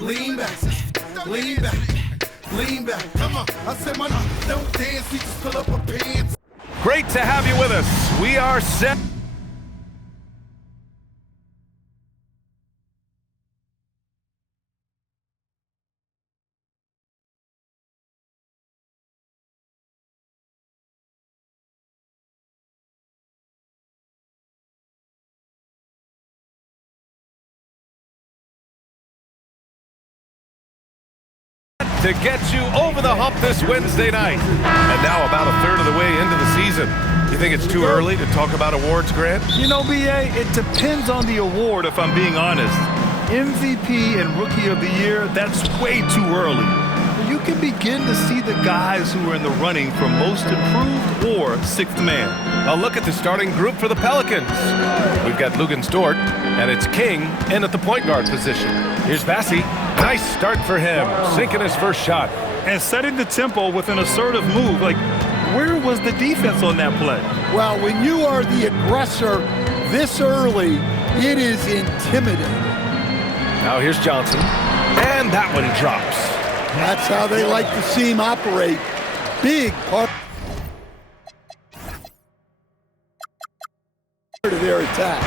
Lean back, lean back, lean back. Come on, I said my don't dance, we just pull up our pants. Great to have you with us. We are set. To get you over the hump this Wednesday night. And now about a third of the way into the season. You think it's too early to talk about awards, Grant? You know, B.A., it depends on the award, if I'm being honest. MVP and Rookie of the Year, that's way too early. You can begin to see the guys who are in the running for Most Improved or Sixth Man. A look at the starting group for the Pelicans. We've got Luguentz Dort, and it's King in at the point guard position. Here's Bassi. Nice start for him, sinking his first shot. And setting the tempo with an assertive move. Like, where was the defense on that play? Well, when you are the aggressor this early, it is intimidating. Now here's Johnson, and that one drops. That's how they like to see him operate. Big part of their attack.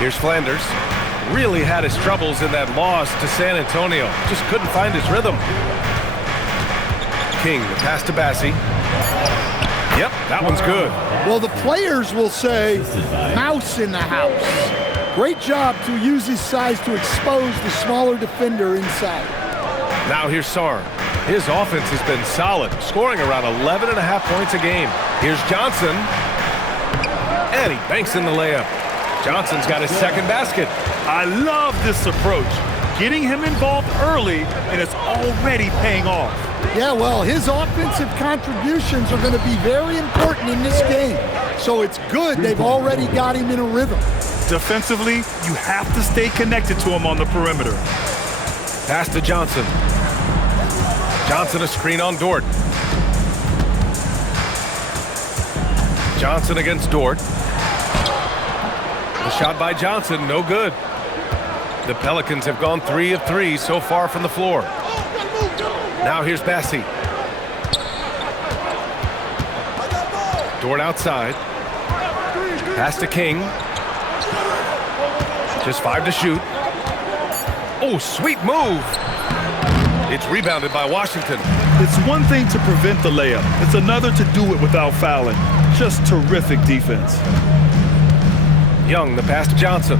Here's Flanders. Really had his troubles in that loss to San Antonio. Just couldn't find his rhythm. King, the pass to Bassi. Yep, that one's good. Well, the players will say, mouse in the house. Great job to use his size to expose the smaller defender inside. Now here's Sarr. His offense has been solid, scoring around 11.5 points a game. Here's Johnson. And he banks in the layup. Johnson's got his second basket. I love this approach. Getting him involved early, and it's already paying off. Yeah, well, his offensive contributions are going to be very important in this game. So it's good they've already got him in a rhythm. Defensively, you have to stay connected to him on the perimeter. Pass to Johnson. Johnson a screen on Dort. Johnson against Dort. The shot by Johnson, no good. The Pelicans have gone 3 of 3 so far from the floor. Now here's Bassi. Dort outside. Pass to King. Just 5 to shoot. Oh, sweet move. It's rebounded by Washington. It's one thing to prevent the layup. It's another to do it without fouling. Just terrific defense. Young, the pass to Johnson.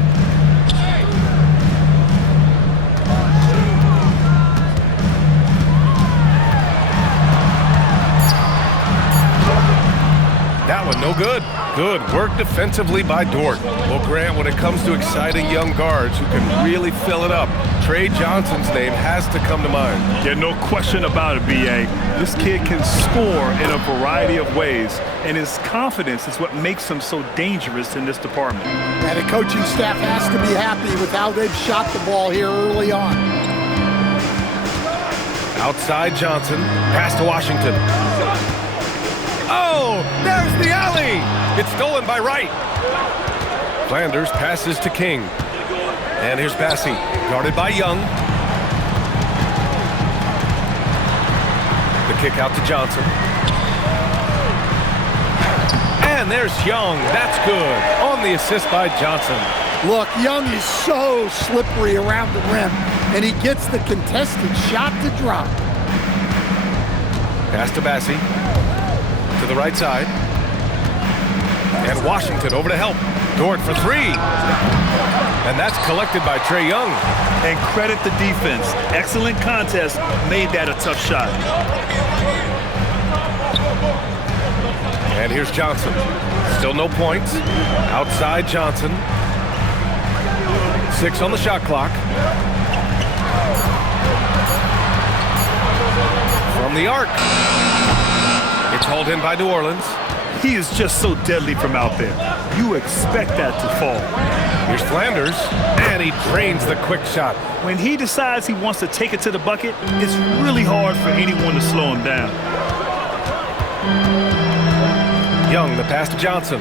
That one, no good. Good work defensively by Dort. Well, Grant, when it comes to exciting young guards who can really fill it up, Trey Johnson's name has to come to mind. Yeah, no question about it, B.A. This kid can score in a variety of ways, and his confidence is what makes him so dangerous in this department. And the coaching staff has to be happy with how they've shot the ball here early on. Outside Johnson, pass to Washington. Oh, there's the alley! It's stolen by Wright. Flanders passes to King. And here's Bassi, guarded by Young. The kick out to Johnson. And there's Young. That's good. On the assist by Johnson. Look, Young is so slippery around the rim, and he gets the contested shot to drop. Pass to Bassi. To the right side. And Washington over to help. Dort for 3. And that's collected by Trae Young. And credit the defense. Excellent contest. Made that a tough shot. And here's Johnson. Still no points. Outside Johnson. 6 on the shot clock. From the arc. It's hauled in by New Orleans. He is just so deadly from out there. You expect that to fall. Here's Flanders, and he drains the quick shot. When he decides he wants to take it to the bucket, it's really hard for anyone to slow him down. Young, the pass to Johnson.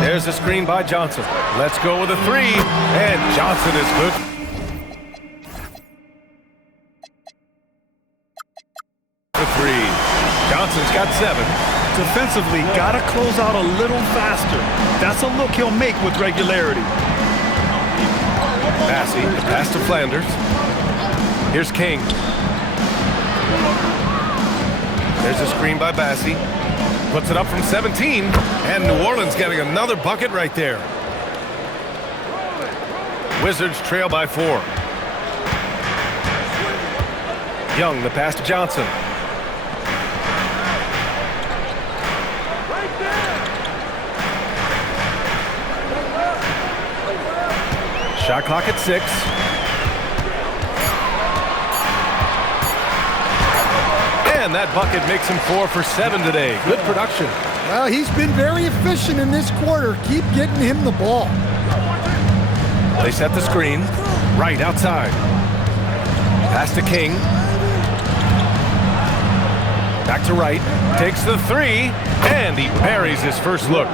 There's a screen by Johnson. Let's go with a three, and Johnson is good. The three. Johnson's got 7. Defensively, gotta close out a little faster. That's a look he'll make with regularity. Massey, pass to Flanders. Here's King. There's a screen by Bassey. Puts it up from 17, and New Orleans getting another bucket right there. Wizards trail by 4. Young, the pass to Johnson. Shot clock at 6. And that bucket makes him 4 for 7 today. Good production. Well, he's been very efficient in this quarter. Keep getting him the ball. They set the screen. Right outside. Pass to King. Back to Wright. Takes the 3. And he buries his first look.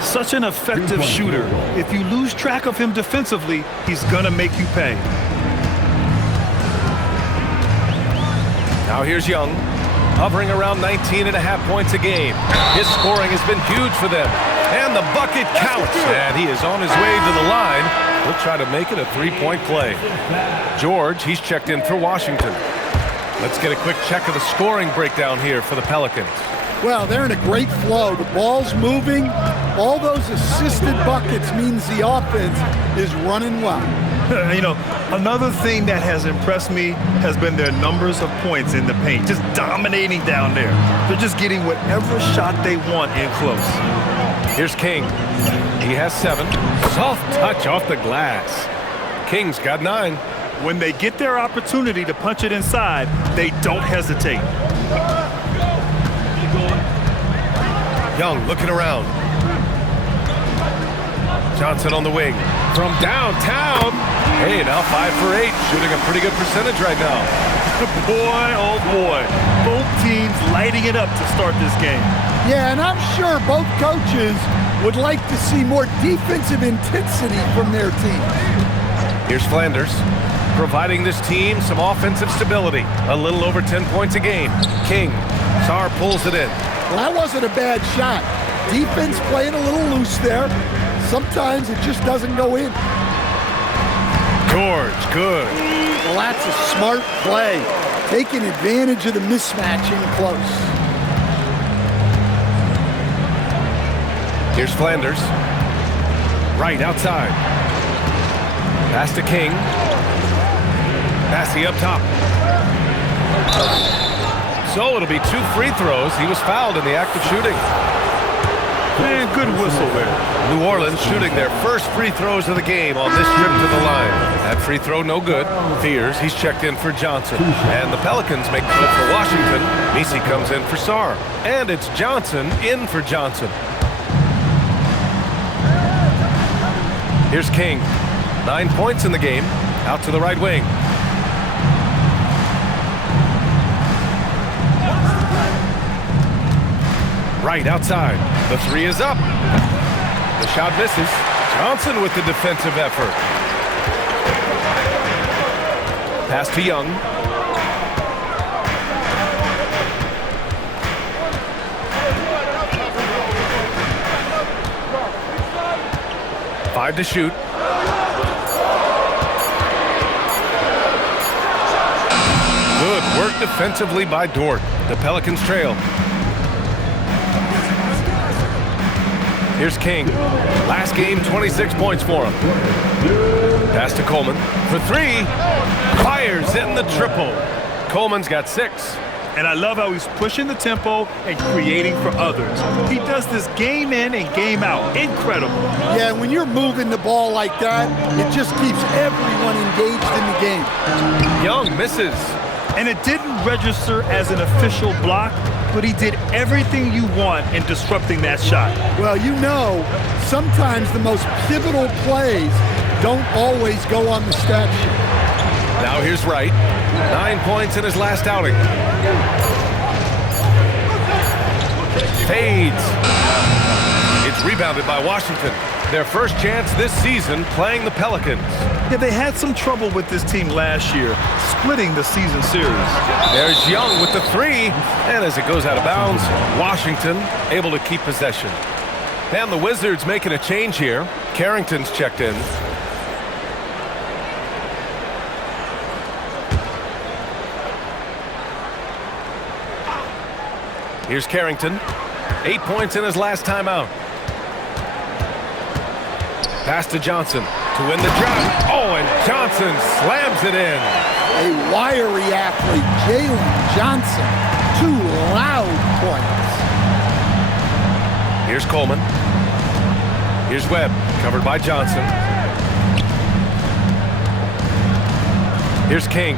Such an effective shooter. If you lose track of him defensively, he's gonna make you pay. Now here's Young, hovering around 19.5 points a game. His scoring has been huge for them. And the bucket counts. And he is on his way to the line. He'll try to make it a 3-point play. George, he's checked in for Washington. Let's get a quick check of the scoring breakdown here for the Pelicans. Well, they're in a great flow. The ball's moving. All those assisted buckets means the offense is running well. You know, another thing that has impressed me has been their numbers of points in the paint, just dominating down there. They're just getting whatever shot they want in close. Here's King. He has 7. Soft touch off the glass. King's got 9. When they get their opportunity to punch it inside, they don't hesitate. Young looking around. Johnson on the wing. From downtown. Hey, now 5 for 8. Shooting a pretty good percentage right now. Boy, oh boy. Both teams lighting it up to start this game. Yeah, and I'm sure both coaches would like to see more defensive intensity from their team. Here's Flanders, providing this team some offensive stability. A little over 10 points a game. King. Sarr pulls it in. Well, that wasn't a bad shot. Defense playing a little loose there. Sometimes it just doesn't go in. George, good. Well, that's a smart play. Taking advantage of the mismatch in close. Here's Flanders. Right outside. Pass to King. Massey up top. So it'll be 2 free throws. He was fouled in the act of shooting. Man, good whistle there. New Orleans shooting their first free throws of the game on this trip to the line. That free throw no good. Fears, he's checked in for Johnson. And the Pelicans make the for Washington. Messi comes in for Sarr. And it's Johnson in for Johnson. Here's King. 9 points in the game. Out to the right wing. Right outside. The 3 is up. The shot misses. Johnson with the defensive effort. Pass to Young. Five to shoot. Good work defensively by Dort. The Pelicans trail. Here's King. Last game, 26 points for him. Pass to Coleman for 3. Fires in the triple. Coleman's got 6. And I love how he's pushing the tempo and creating for others. He does this game in and game out. Incredible. Yeah, when you're moving the ball like that, it just keeps everyone engaged in the game. Young misses. And it didn't register as an official block, but he did everything you want in disrupting that shot. Well, you know, sometimes the most pivotal plays don't always go on the stat sheet. Now here's Wright. 9 points in his last outing. Fades. Rebounded by Washington. Their first chance this season playing the Pelicans. Yeah, they had some trouble with this team last year, splitting the season series. There's Young with the three, and as it goes out of bounds, Washington able to keep possession. And the Wizards making a change here. Carrington's checked in. Here's Carrington. 8 points in his last time out. Pass to Johnson to win the drop. Oh, and Johnson slams it in. A wiry athlete, Jalen Johnson. 2 loud points. Here's Coleman. Here's Webb, covered by Johnson. Here's King.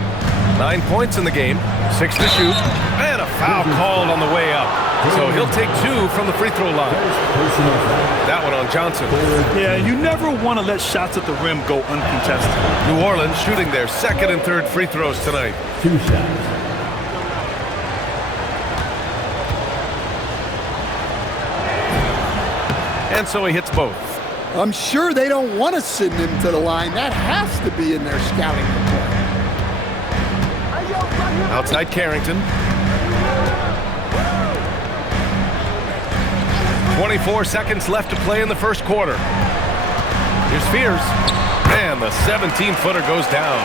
9 points in the game, 6 to shoot, and a foul called on the way up. So he'll take 2 from the free throw line. That one on Johnson. Yeah, you never want to let shots at the rim go uncontested. New Orleans shooting their second and third free throws tonight. 2 shots. And so he hits both. I'm sure they don't want to send him to the line. That has to be in their scouting report. Outside Carrington. 24 seconds left to play in the first quarter. Here's Fears. And the 17-footer goes down.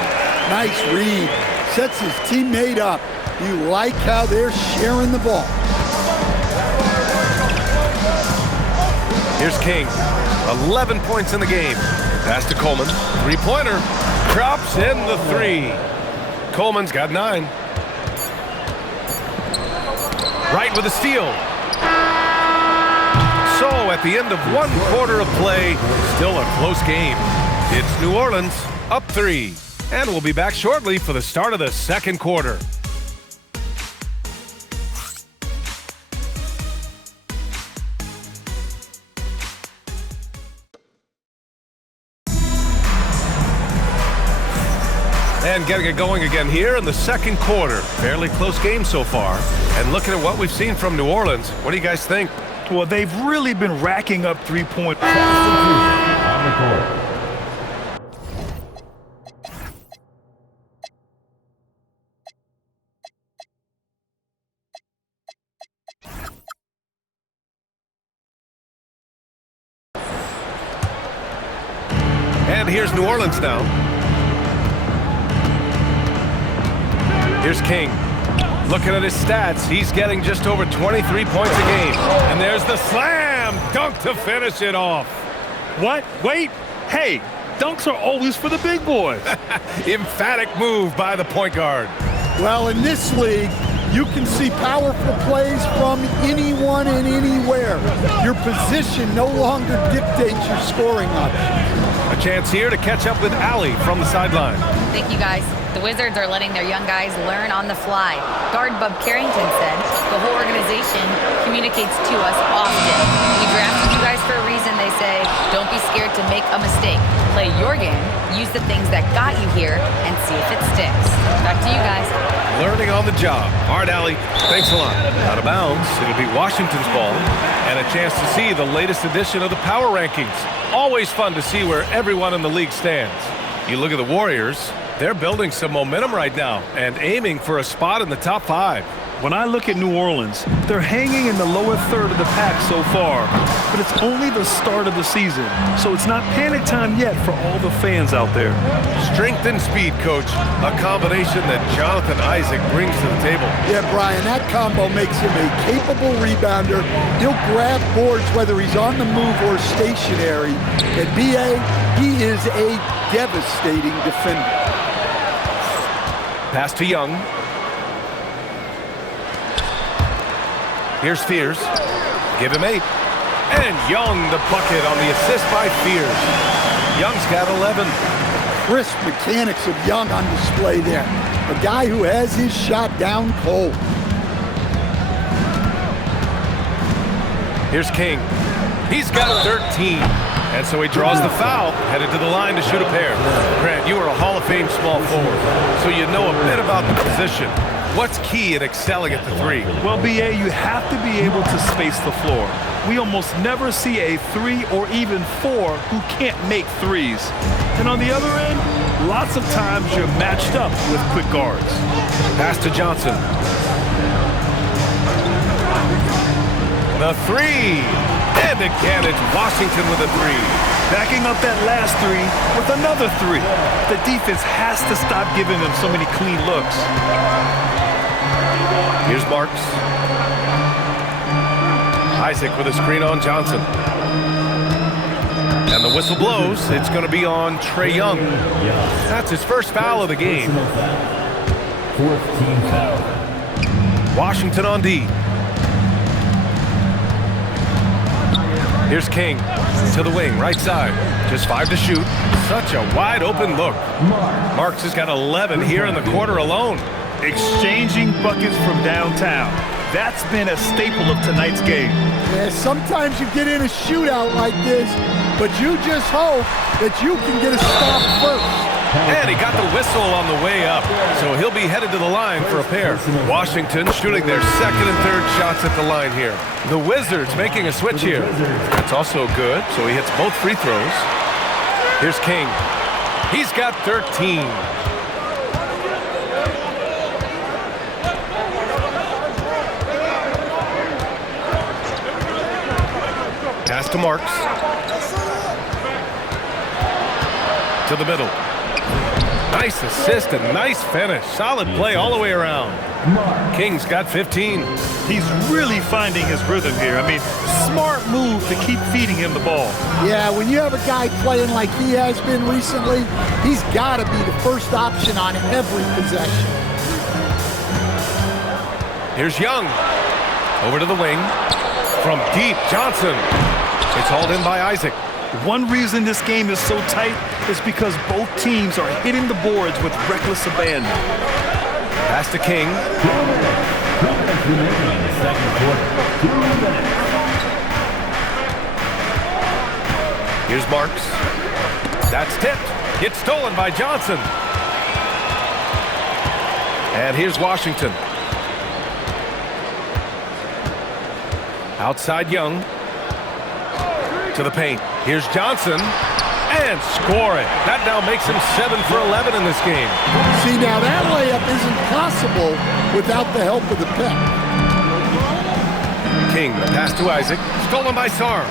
Nice read. Sets his teammate up. You like how they're sharing the ball. Here's King. 11 points in the game. Pass to Coleman. Three-pointer. Drops in the 3. Coleman's got 9. Right with a steal. So at the end of 1 quarter of play, still a close game. It's New Orleans up 3. And we'll be back shortly for the start of the second quarter. And getting it going again here in the second quarter. Fairly close game so far. And looking at what we've seen from New Orleans, what do you guys think? Well, they've really been racking up three-point. On the court. And here's New Orleans now. Here's King. Looking at his stats, he's getting just over 23 points a game. And there's the slam dunk to finish it off. What? Wait. Hey, dunks are always for the big boys. Emphatic move by the point guard. Well, in this league, you can see powerful plays from anyone and anywhere. Your position no longer dictates your scoring options. A chance here to catch up with Allie from the sideline. Thank you, guys. The Wizards are letting their young guys learn on the fly. Guard Bub Carrington said the whole organization communicates to us often. We drafted you guys for a reason, they say. Don't be scared to make a mistake. Play your game, use the things that got you here, and see if it sticks. Back to you guys. Learning on the job. All right, Allie, thanks a lot. Out of bounds, it'll be Washington's ball. And a chance to see the latest edition of the power rankings. Always fun to see where everyone in the league stands. You look at the Warriors, they're building some momentum right now and aiming for a spot in the top 5. When I look at New Orleans, they're hanging in the lower third of the pack so far, but it's only the start of the season, so it's not panic time yet for all the fans out there. Strength and speed, Coach, a combination that Jonathan Isaac brings to the table. Yeah, Brian, that combo makes him a capable rebounder. He'll grab boards whether he's on the move or stationary. At BA, he is a devastating defender. Pass to Young. Here's Fears. Give him 8. And Young the bucket on the assist by Fears. Young's got 11. Crisp mechanics of Young on display there. A guy who has his shot down cold. Here's King. He's got 13. And so he draws the foul, headed to the line to shoot a pair. Grant, you are a Hall of Fame small forward, so you know a bit about the position. What's key in excelling at the three? Well, B.A., you have to be able to space the floor. We almost never see a 3 or even 4 who can't make threes. And on the other end, lots of times you're matched up with quick guards. Pass to Johnson. The three. And again, it's Washington with a three. Backing up that last three with another three. The defense has to stop giving them so many clean looks. Here's Marks. Isaac with a screen on Johnson. And the whistle blows. It's going to be on Trae Young. That's his first foul of the game. Fourth team foul. Washington on D. Here's King to the wing, right side. Just 5 to shoot. Such a wide open look. Marks has got 11 here in the quarter alone. Exchanging buckets from downtown. That's been a staple of tonight's game. Yeah, sometimes you get in a shootout like this, but you just hope that you can get a stop first. And he got the whistle on the way up, so he'll be headed to the line for a pair. Washington shooting their second and third shots at the line here. The Wizards making a switch here. That's also good, so he hits both free throws. Here's King. He's got 13. Pass to Marks. To the middle. Nice assist and nice finish. Solid play all the way around. King's got 15. He's really finding his rhythm here. I mean, smart move to keep feeding him the ball. Yeah, when you have a guy playing like he has been recently, he's got to be the first option on every possession. Here's Young. Over to the wing. From deep, Johnson. It's hauled in by Isaac. One reason this game is so tight is because both teams are hitting the boards with reckless abandon. Pass to King. 2 minutes remaining in the second quarter. 2 minutes. Here's Marks. That's tipped. It's stolen by Johnson. And here's Washington. Outside Young. To the paint. Here's Johnson. And score it. That now makes him 7 for 11 in this game. See, now that layup isn't possible without the help of the pep. King, the pass to Isaac. Stolen by Sarr.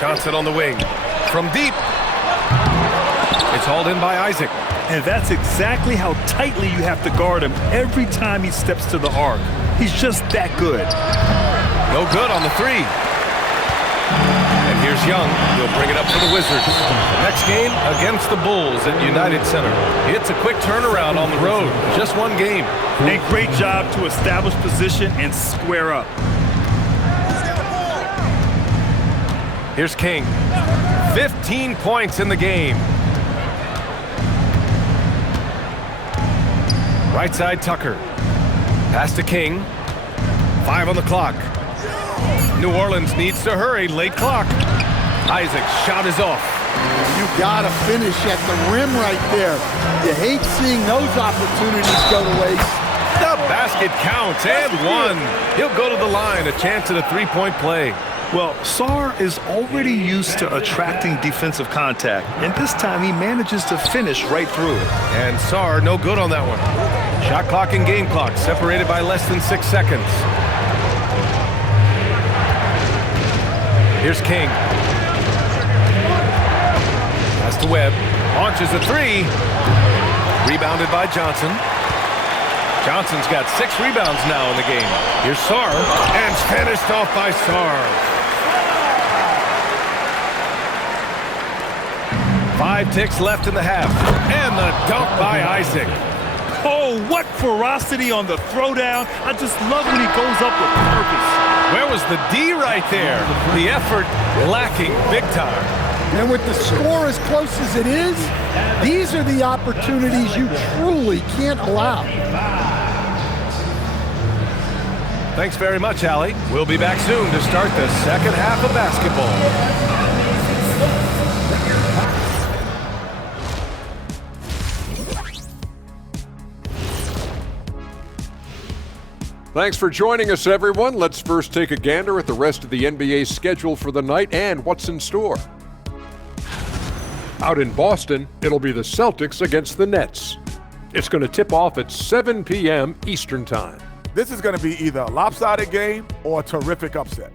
Johnson on the wing. From deep. It's hauled in by Isaac. And that's exactly how tightly you have to guard him every time he steps to the arc. He's just that good. No good on the three. And here's Young. He'll bring it up for the Wizards. Next game against the Bulls at United Center. It's a quick turnaround on the road. Just one game. And great job to establish position and square up. Here's King. 15 points in the game. Right side Tucker. Pass to King. 5 on the clock. New Orleans needs to hurry. Late clock. Isaac's shot is off. You gotta finish at the rim right there. You hate seeing those opportunities go to waste. The basket counts and one. He'll go to the line. A chance at a three-point play. Well, Sarr is already used to attracting defensive contact, and this time he manages to finish right through it. And Sarr, no good on that one. Shot clock and game clock separated by less than 6 seconds. Here's King. Pass to Webb. Launches a three. Rebounded by Johnson. Johnson's got 6 rebounds now in the game. Here's Sarr. And finished off by Sarr. 5 ticks left in the half. And the dunk by Isaac. Oh, what ferocity on the throwdown. I just love when he goes up with purpose. Where was the D right there? The effort lacking big time. And with the score as close as it is, these are the opportunities you truly can't allow. Thanks very much, Allie. We'll be back soon to start the second half of basketball. Thanks for joining us, everyone. Let's first take a gander at the rest of the NBA schedule for the night and what's in store. Out in Boston, it'll be the Celtics against the Nets. It's going to tip off at 7 p.m. Eastern Time. This is going to be either a lopsided game or a terrific upset.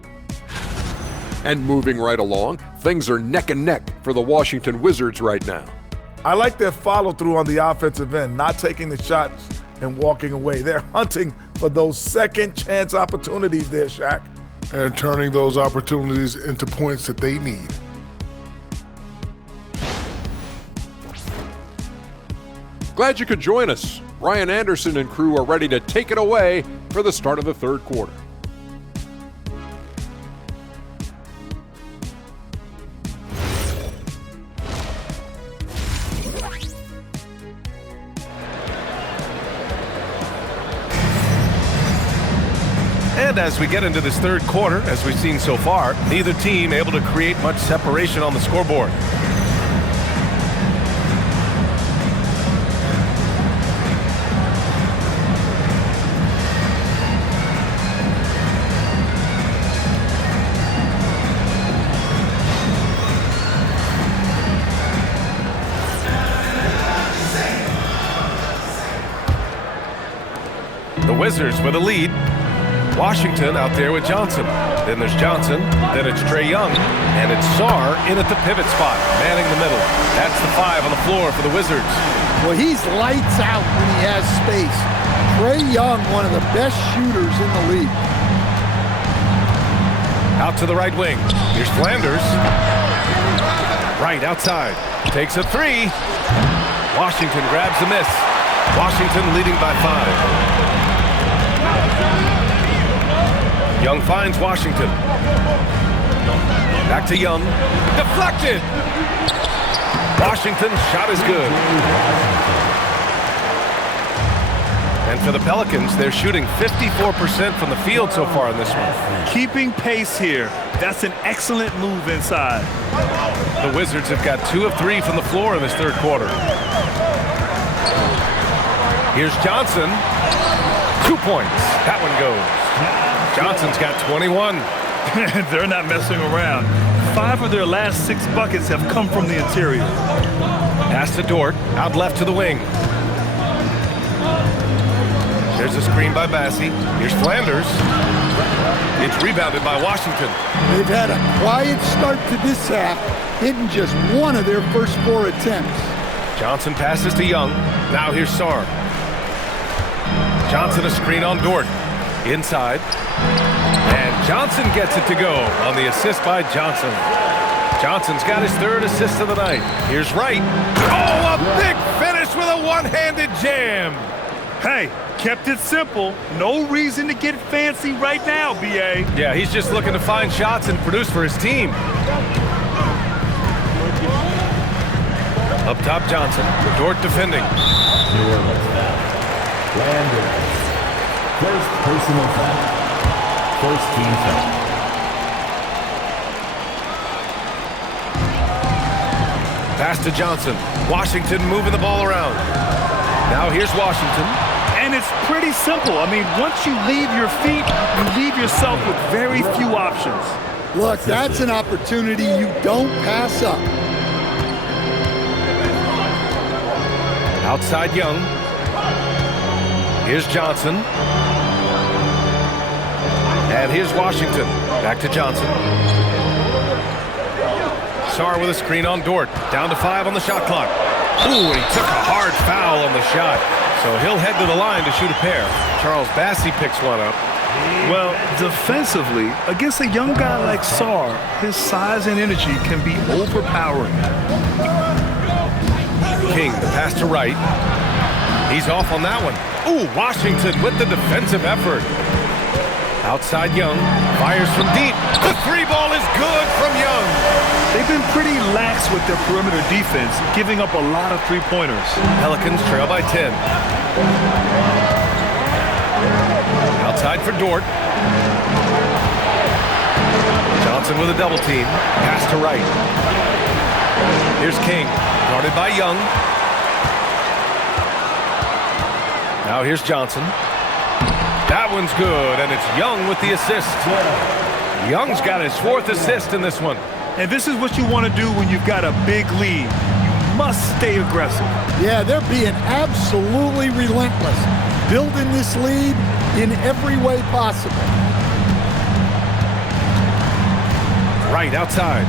And moving right along, things are neck and neck for the Washington Wizards right now. I like their follow-through on the offensive end, not taking the shots and walking away. They're hunting for those second-chance opportunities there, Shaq. And turning those opportunities into points that they need. Glad you could join us. Ryan Anderson and crew are ready to take it away for the start of the third quarter. And as we get into this third quarter, as we've seen so far, neither team able to create much separation on the scoreboard. The Wizards with a lead. Washington out there with Johnson. Then there's Johnson. Then it's Trae Young. And it's Sarr in at the pivot spot, manning the middle. That's the 5 on the floor for the Wizards. Well, he's lights out when he has space. Trae Young, one of the best shooters in the league. Out to the right wing. Here's Flanders. Right outside. Takes a 3. Washington grabs the miss. Washington leading by 5. Young finds Washington. Back to Young. Deflected! Washington's shot is good. And for the Pelicans, they're shooting 54% from the field so far in this one. Keeping pace here. That's an excellent move inside. The Wizards have got 2 of 3 from the floor in this third quarter. Here's Johnson. 2 points. That one goes. Johnson's got 21. They're not messing around. 5 of their last 6 buckets have come from the interior. Pass to Dort, out left to the wing. There's a screen by Bassie. Here's Flanders. It's rebounded by Washington. They've had a quiet start to this half, hitting just 1 of their first 4 attempts. Johnson passes to Young. Now here's Sarr. Johnson a screen on Dort. Inside. And Johnson gets it to go on the assist by Johnson. Johnson's got his 3rd assist of the night. Here's Wright. Oh, a big finish with a one-handed jam. Hey, kept it simple. No reason to get fancy right now, B.A. Yeah, he's just looking to find shots and produce for his team. Up top, Johnson. Dort defending. New Orleans foul. Flanders. First personal foul. First team foul. Pass to Johnson. Washington moving the ball around. Now here's Washington. And it's pretty simple. I mean, once you leave your feet, you leave yourself with very few options. Look, that's an opportunity you don't pass up. Outside Young. Here's Johnson. And here's Washington. Back to Johnson. Sarr with a screen on Dort. Down to 5 on the shot clock. Ooh, and he took a hard foul on the shot. So he'll head to the line to shoot a pair. Charles Bassie picks one up. Well, defensively, against a young guy like Sarr, his size and energy can be overpowering. King, the pass to Wright. He's off on that one. Ooh, Washington with the defensive effort. Outside Young, fires from deep. The 3 ball is good from Young. They've been pretty lax with their perimeter defense, giving up a lot of 3-pointers. Pelicans trail by 10. Outside for Dort. Johnson with a double team. Pass to Wright. Here's King, guarded by Young. Now here's Johnson. That one's good, and it's Young with the assist. Young's got his 4th assist in this one. And this is what you want to do when you've got a big lead. You must stay aggressive. Yeah, they're being absolutely relentless, building this lead in every way possible. Right outside.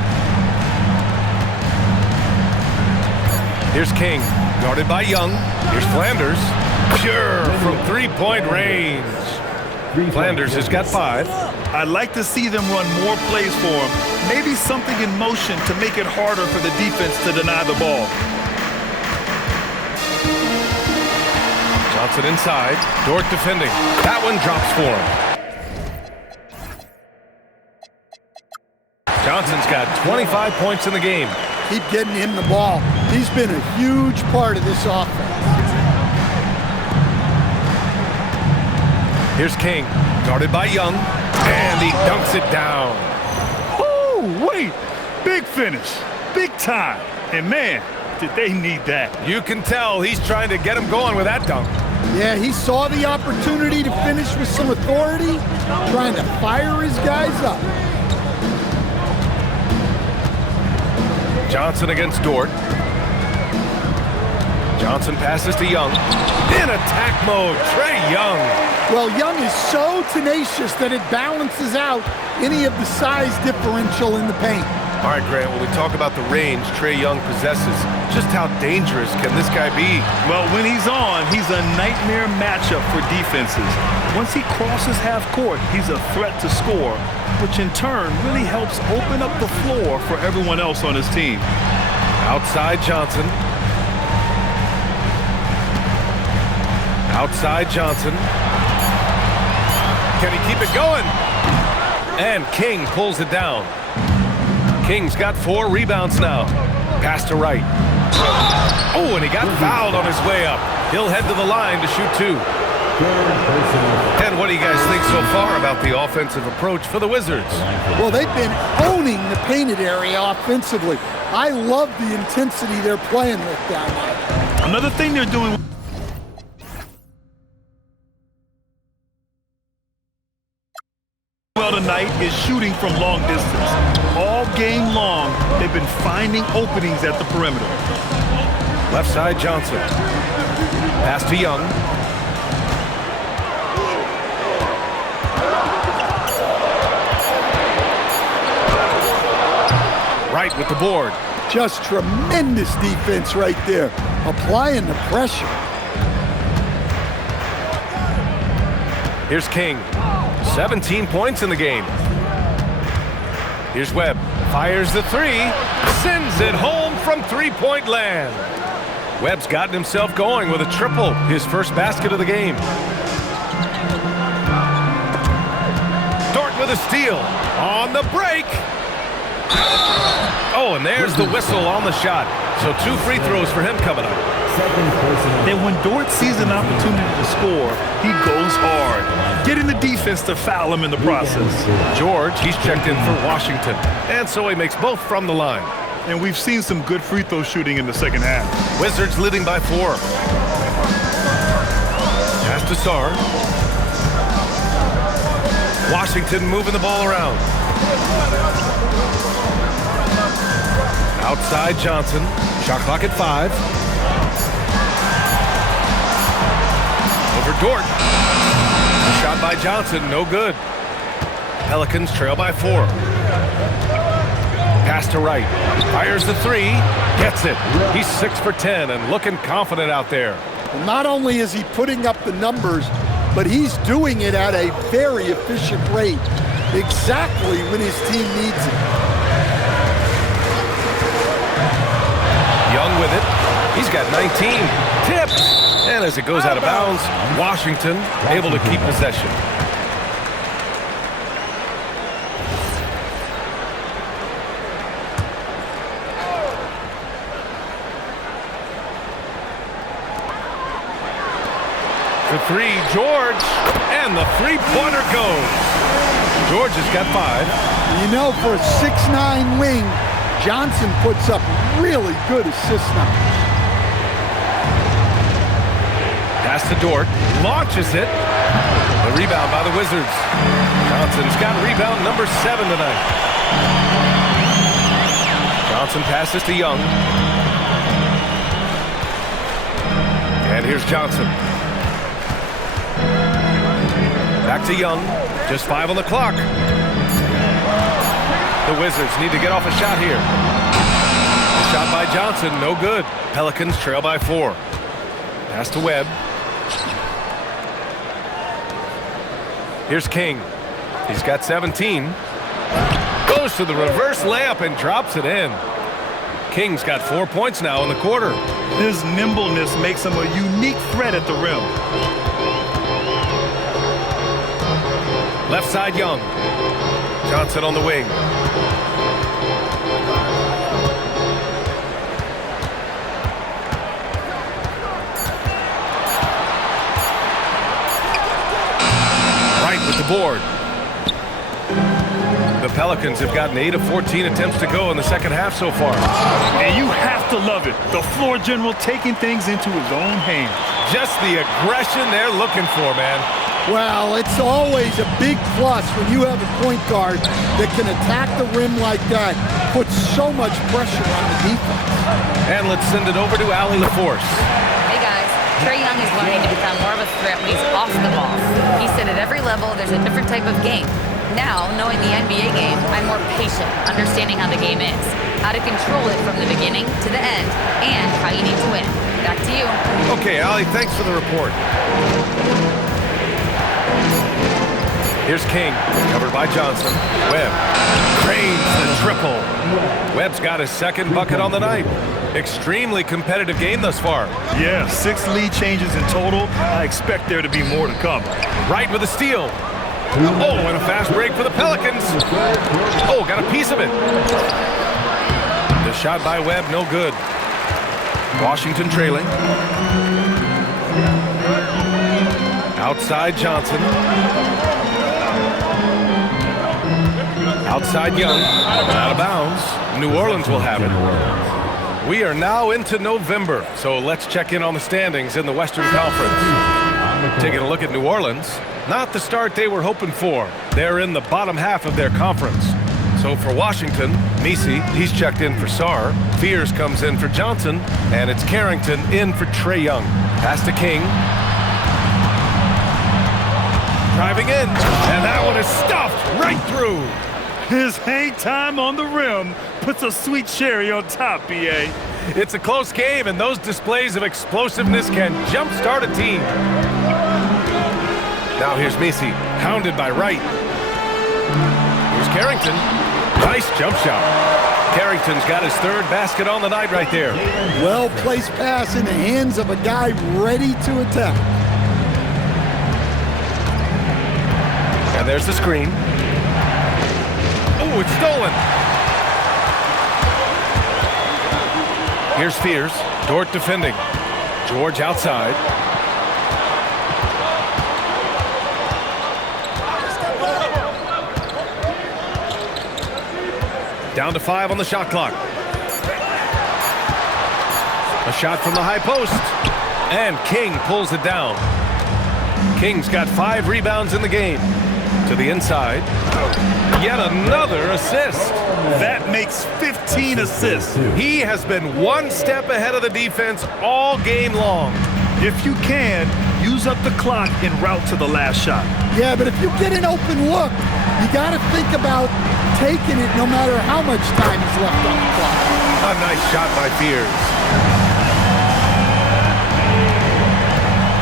Here's King, guarded by Young. Here's Flanders. Pure from three-point range. Flanders has got 5. I'd like to see them run more plays for him. Maybe something in motion to make it harder for the defense to deny the ball. Johnson inside. Dort defending. That one drops for him. Johnson's got 25 points in the game. Keep getting him the ball. He's been a huge part of this offense. Here's King, guarded by Young, and he dunks it down. Oh, wait. Big finish. Big time. And, man, did they need that. You can tell he's trying to get him going with that dunk. Yeah, he saw the opportunity to finish with some authority, trying to fire his guys up. Johnson against Dort. Johnson passes to Young. In attack mode, Trae Young. Well, Young is so tenacious that it balances out any of the size differential in the paint. All right, Grant, when we talk about the range Trae Young possesses, just how dangerous can this guy be? Well, when he's on, he's a nightmare matchup for defenses. Once he crosses half court, he's a threat to score, which in turn really helps open up the floor for everyone else on his team. Outside Johnson. Outside Johnson. Can he keep it going? And King pulls it down. King's got 4 rebounds now. Pass to Wright. Oh, and he got fouled on his way up. He'll head to the line to shoot 2. And what do you guys think so far about the offensive approach for the Wizards? Well, they've been owning the painted area offensively. I love the intensity they're playing with down there. Another thing they're doing well tonight is shooting from long distance. All game long, they've been finding openings at the perimeter. Left side Johnson. Pass to Young. Right with the board. Just tremendous defense right there, applying the pressure. Here's King. 17 points in the game. Here's Webb. Fires the 3. Sends it home from three-point land. Webb's gotten himself going with a triple. His first basket of the game. Dort with a steal. On the break. Oh, and there's the whistle on the shot. So 2 free throws for him coming up. And when Dort sees an opportunity to score, he goes hard, getting the defense to foul him in the process. George, he's checked in for Washington, and so he makes both from the line. And we've seen some good free throw shooting in the second half. Wizards leading by 4. Pass to Sarr. Washington moving the ball around. Outside Johnson. Shot clock at 5. Over Dort. A shot by Johnson, no good. Pelicans trail by 4. Pass to Wright. Fires the 3. Gets it. He's 6 for 10 and looking confident out there. Well, not only is he putting up the numbers, but he's doing it at a very efficient rate, exactly when his team needs it. Young with it. He's got 19. Tipped. And as it goes out of bounds, Washington able to keep possession. For 3, George. And the three-pointer goes. George has got 5. You know, for a 6'9" wing, Johnson puts up really good assist numbers. Pass to Dort. Launches it. The rebound by the Wizards. Johnson's got rebound number 7 tonight. Johnson passes to Young. And here's Johnson. Back to Young. Just 5 on the clock. The Wizards need to get off a shot here. A shot by Johnson, no good. Pelicans trail by 4. Pass to Webb. Here's King. He's got 17. Goes to the reverse layup and drops it in. King's got 4 points now in the quarter. His nimbleness makes him a unique threat at the rim. Left side Young. Johnson on the wing. Right with the board. The Pelicans have gotten 8 of 14 attempts to go in the second half so far. And you have to love it. The floor general taking things into his own hands. Just the aggression they're looking for, man. Well, it's always a big plus when you have a point guard that can attack the rim like that, put so much pressure on the defense. And let's send it over to Allie LaForce. Hey guys, Trae Young is learning to become more of a threat when he's off the ball. He said at every level there's a different type of game. Now, knowing the NBA game, I'm more patient, understanding how the game is, how to control it from the beginning to the end, and how you need to win. Back to you. Okay, Allie, thanks for the report. Here's King, covered by Johnson. Webb cranes the triple. Webb's got his second bucket on the night. Extremely competitive game thus far. Yeah, 6 lead changes in total. I expect there to be more to come. Right with a steal. Oh, and a fast break for the Pelicans. Oh, got a piece of it. The shot by Webb, no good. Washington trailing. Outside Johnson. Outside Young. Out of bounds. New Orleans will have it. We are now into November, so let's check in on the standings in the Western Conference. Taking a look at New Orleans. Not the start they were hoping for. They're in the bottom half of their conference. So for Washington, Messi, he's checked in for Sarr. Fears comes in for Johnson, and it's Carrington in for Trae Young. Pass to King. Driving in, and that one is stuffed right through. His hang time on the rim puts a sweet cherry on top, B.A. It's a close game, and those displays of explosiveness can jumpstart a team. Now here's Messi, hounded by Wright. Here's Carrington. Nice jump shot. Carrington's got his 3rd basket on the night right there. Well-placed pass in the hands of a guy ready to attack. And there's the screen. Oh, it's stolen. Here's Fears. Dort defending. George outside. Down to 5 on the shot clock. A shot from the high post. And King pulls it down. King's got 5 rebounds in the game. To the inside. Yet another assist. That makes 15 assists. He has been one step ahead of the defense all game long. If you can, use up the clock en route to the last shot. Yeah, but if you get an open look, you got to think about taking it no matter how much time is left on the clock. A nice shot by Fears.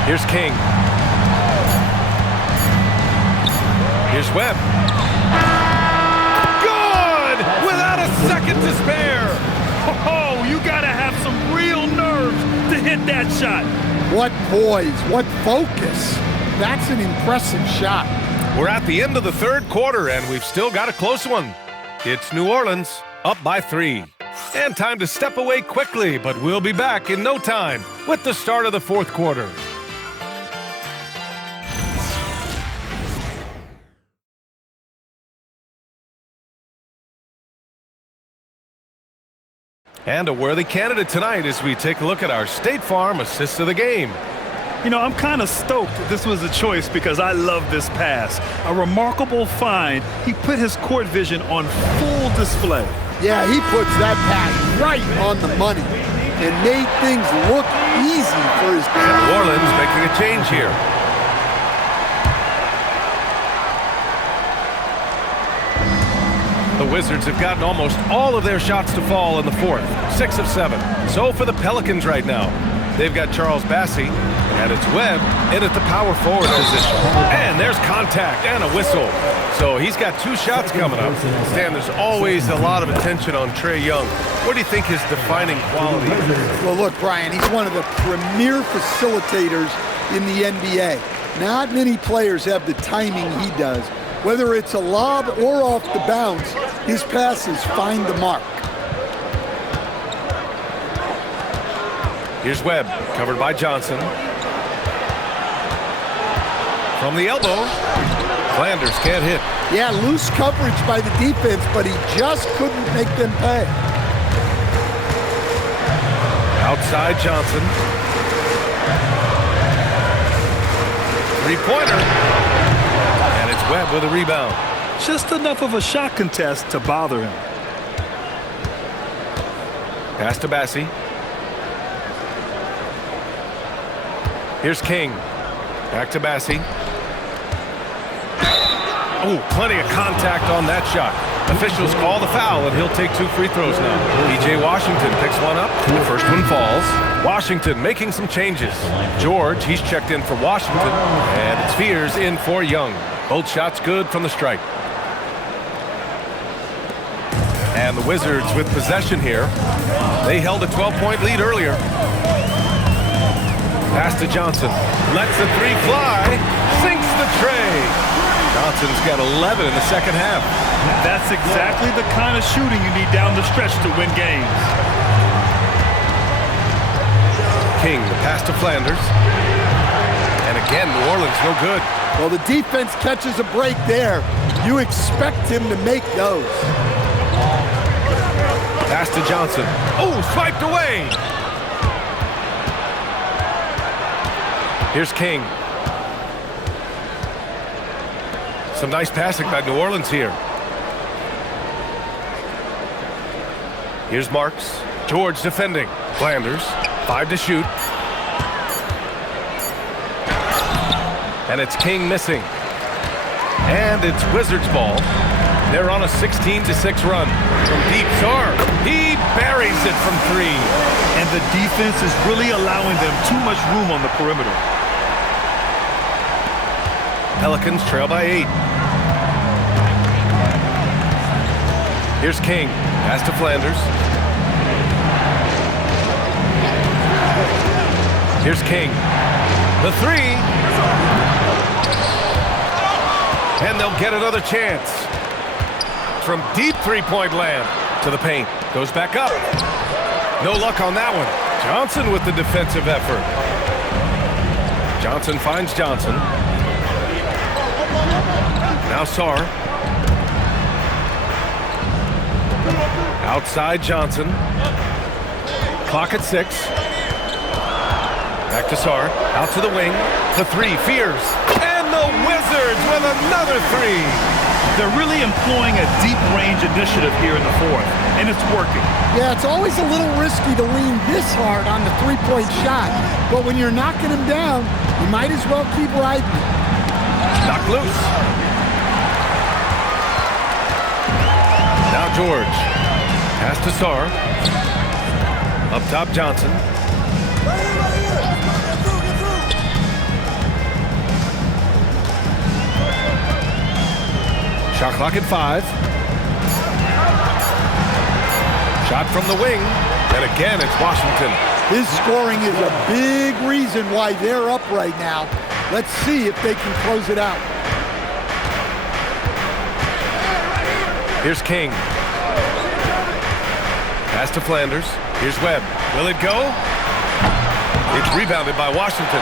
Here's King. Here's Webb. Good! Without a second to spare. Oh, you gotta have some real nerves to hit that shot. What poise, what focus. That's an impressive shot. We're at the end of the 3rd quarter, and we've still got a close one. It's New Orleans, up by 3. And time to step away quickly, but we'll be back in no time with the start of the 4th quarter. And a worthy candidate tonight as we take a look at our State Farm Assist of the Game. You know, I'm kind of stoked this was a choice because I love this pass. A remarkable find. He put his court vision on full display. Yeah, he puts that pass right on the money and made things look easy for his team. New Orleans making a change here. The Wizards have gotten almost all of their shots to fall in the fourth, 6 of 7. So for the Pelicans right now, they've got Charles Bassey, and it's Webb in at the power forward position. And there's contact and a whistle. So he's got 2 shots coming up. Stan, there's always a lot of attention on Trae Young. What do you think his defining quality is? Well, look, Brian, he's one of the premier facilitators in the NBA. Not many players have the timing he does. Whether it's a lob or off the bounce, his passes find the mark. Here's Webb, covered by Johnson. From the elbow, Flanders can't hit. Yeah, loose coverage by the defense, but he just couldn't make them pay. Outside Johnson. Three-pointer. And it's Webb with a rebound. Just enough of a shot contest to bother him. Pass to Bassey. Here's King. Back to Bassey. Oh, plenty of contact on that shot. Officials call the foul, and he'll take 2 free throws now. P.J. Washington picks one up. The first one falls. Washington making some changes. George, he's checked in for Washington, and it's Fears in for Young. Both shots good from the stripe. And the Wizards with possession here. They held a 12-point lead earlier. Pass to Johnson. Lets the 3 fly. Sinks the tray. Johnson's got 11 in the second half. That's exactly the kind of shooting you need down the stretch to win games. King, the pass to Flanders. And again, New Orleans no good. Well, the defense catches a break there. You expect him to make those. Pass to Johnson. Oh, swiped away. Here's King. Some nice passing by New Orleans here. Here's Marks. George defending. Flanders. 5 to shoot. And it's King missing. And it's Wizards ball. They're on a 16-6 run. From deep, Sar. He buries it from 3. And the defense is really allowing them too much room on the perimeter. Pelicans trail by 8. Here's King. Pass to Flanders. Here's King. The 3. And they'll get another chance. From deep three-point land to the paint. Goes back up. No luck on that one. Johnson with the defensive effort. Johnson finds Johnson. Now Sar. Outside Johnson. Clock at 6. Back to Sar. Out to the wing. The 3. Fears. And the Wizards with another 3. They're really employing a deep range initiative here in the fourth, and it's working. Yeah, it's always a little risky to lean this hard on the three-point shot, but when you're knocking him down, you might as well keep riding. Knocked loose. Now George. Pass to Sar. Up top Johnson. Shot clock at 5. Shot from the wing. And again, it's Washington. His scoring is a big reason why they're up right now. Let's see if they can close it out. Here's King. Pass to Flanders. Here's Webb. Will it go? It's rebounded by Washington.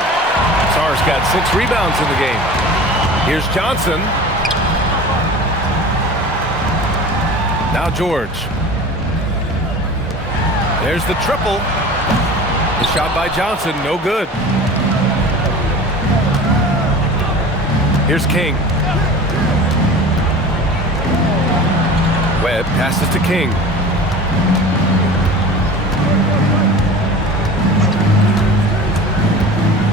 Sar's got 6 rebounds in the game. Here's Johnson. Now George. There's the triple. The shot by Johnson, no good. Here's King. Webb passes to King.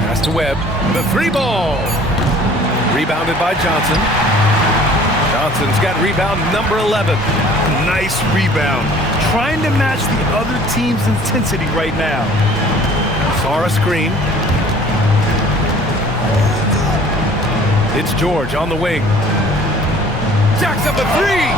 Pass to Webb. The three ball. Rebounded by Johnson. Johnson's got rebound number 11. Nice rebound. Trying to match the other team's intensity right now. Saw a screen. It's George on the wing. Jacks up a three.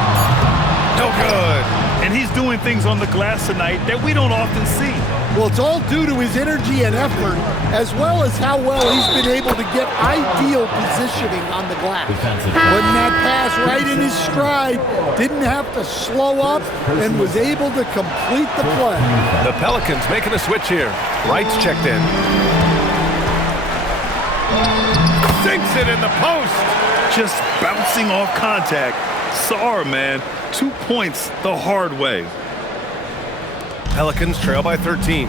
No good. And he's doing things on the glass tonight that we don't often see. Well, it's all due to his energy and effort, as well as how well he's been able to get ideal positioning on the glass. Putting that pass right in his stride, didn't have to slow up, and was able to complete the play. The Pelicans making a switch here. Wright's checked in. Sinks it in the post. Just bouncing off contact. Sorry, man. 2 points the hard way. Pelicans trail by 13.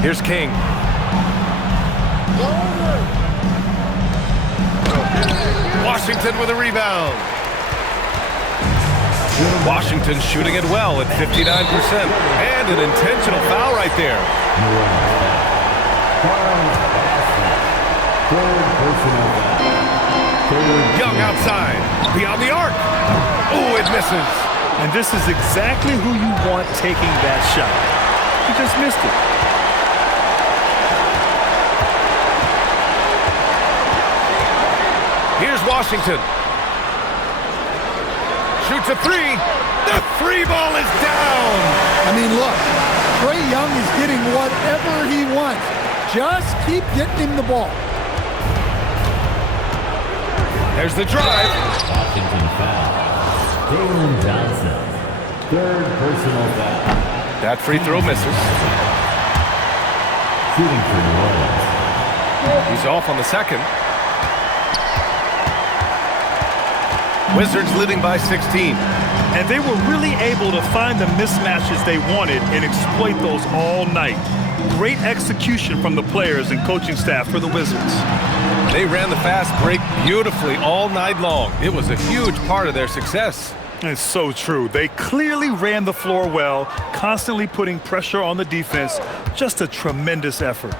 Here's King. Washington with a rebound. Washington shooting it well at 59%. And an intentional foul right there. Young outside. Beyond the arc. Oh, it misses. And this is exactly who you want taking that shot. He just missed it. Here's Washington. Shoots a three. The three ball is down. I mean, look, Trae Young is getting whatever he wants. Just keep getting him the ball. There's the drive. Washington foul. Jalen Johnson, third personal foul. That free throw misses. Shooting for New Orleans. He's off on the second. Wizards leading by 16. And they were really able to find the mismatches they wanted and exploit those all night. Great execution from the players and coaching staff for the Wizards. They ran the fast break beautifully all night long. It was a huge part of their success. It's so true. They clearly ran the floor well, constantly putting pressure on the defense. Just a tremendous effort.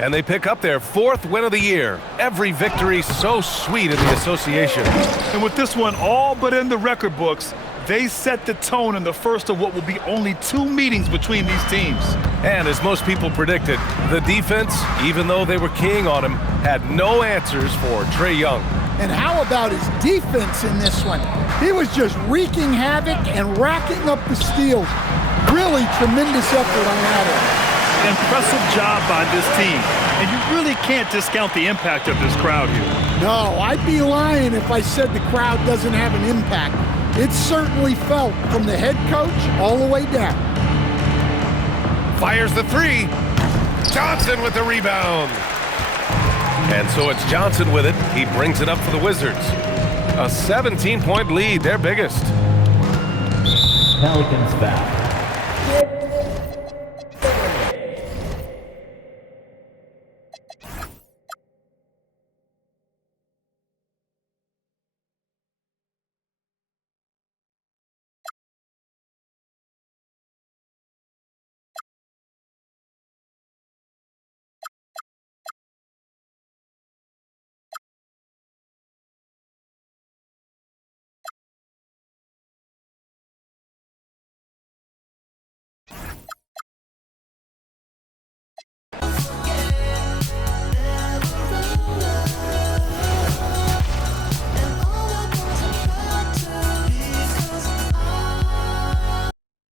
And they pick up their 4th win of the year. Every victory so sweet in the association. And with this one all but in the record books, they set the tone in the first of what will be only 2 meetings between these teams. And as most people predicted, the defense, even though they were keying on him, had no answers for Trae Young. And how about his defense in this one? He was just wreaking havoc and racking up the steals. Really tremendous effort on that end. Impressive job by this team. And you really can't discount the impact of this crowd here. No, I'd be lying if I said the crowd doesn't have an impact. It's certainly felt from the head coach all the way down. Fires the three. Johnson with the rebound. And so it's Johnson with it. He brings it up for the Wizards. A 17-point lead, their biggest. Pelicans foul.